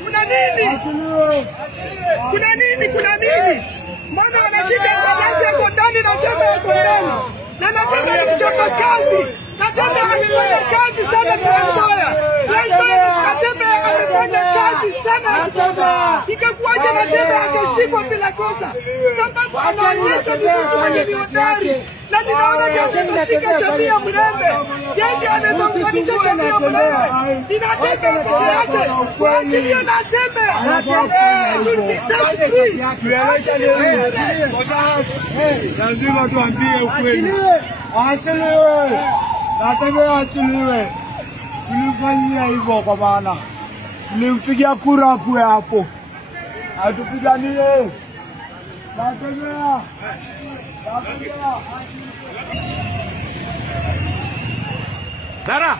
Kuna nini? Mbona wanashika kazi yako ndani na tembe yako ndani? Na natembe ni mchapa kazi. Natembe amefanya kazi sana Trans-Nzoia. Natembe amefanya kazi sana. Ikakuacha Natembe akashikwa bila kosa. Sababu anaonyesha ni hodari. Na ninaona kama shika tabia Mlembe. Yeye anaweza kuacha tabia Mlembe. Ninatembe yake. Waachilie Natembe. Lazima tuambie ukweli. Achiliwe. Natembe achiliwe. Tulifanyia hivyo kwa maana tulimpigia kura hapo. Atupiganie. Natembe. Dara.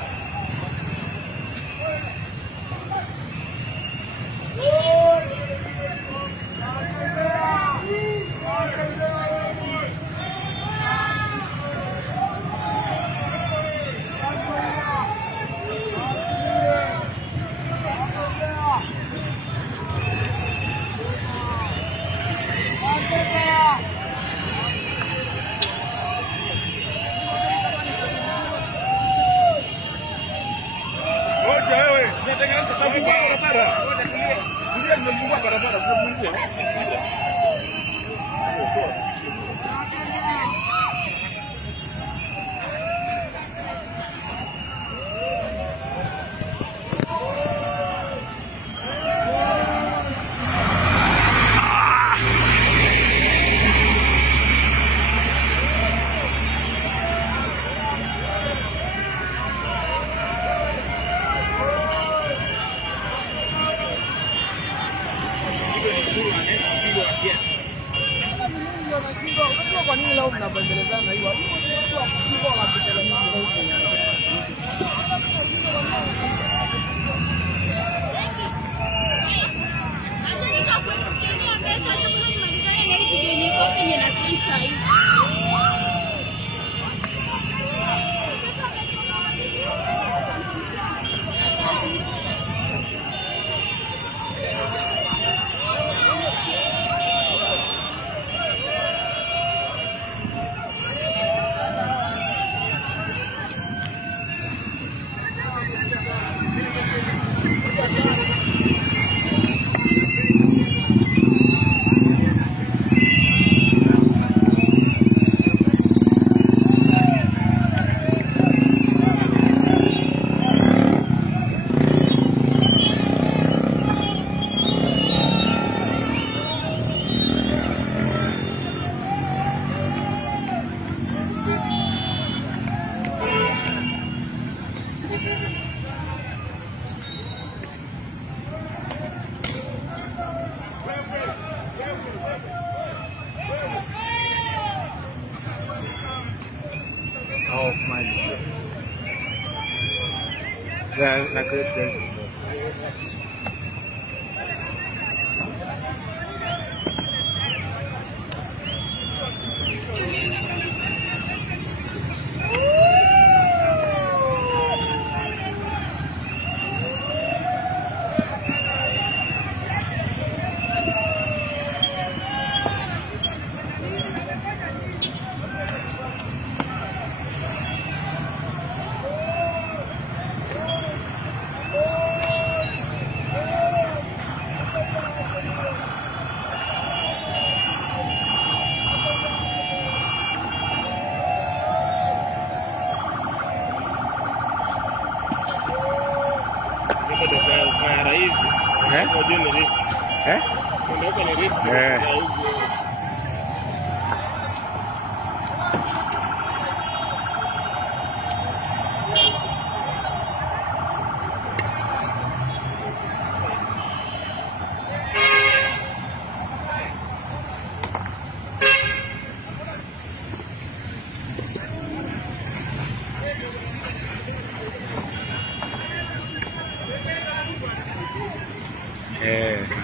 Oh my God. Yeah, I could think.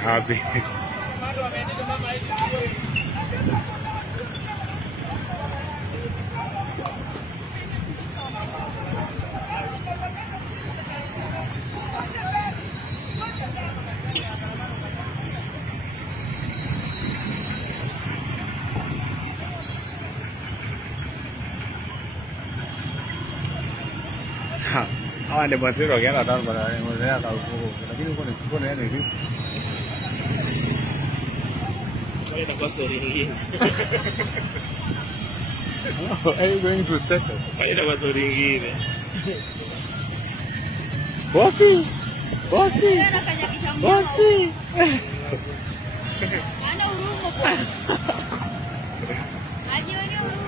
Happy. Kama demonstrate wakienda town bwana, wanaendelea kwa huko. Lakini uko na nini risk? Wale itakuwa story nyingine. Are you going to test us? Wale itakuwa story nyingine. Bossy! Bossy! Bossy! Ana huruma kwa. Ajione huruma.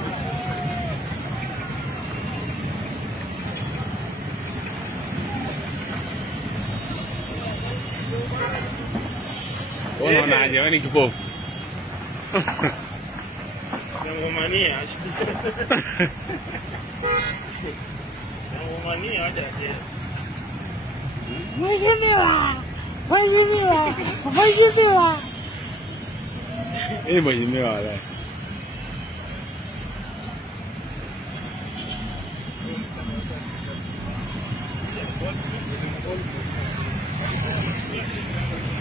Unaonaje wewe ni kipofu? Ngomania. Ngomania acha tena. Mheshimiwa. Mheshimiwa. Mheshimiwa. Mheshimiwa wale.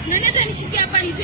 Nani atanishikia hapa hivi?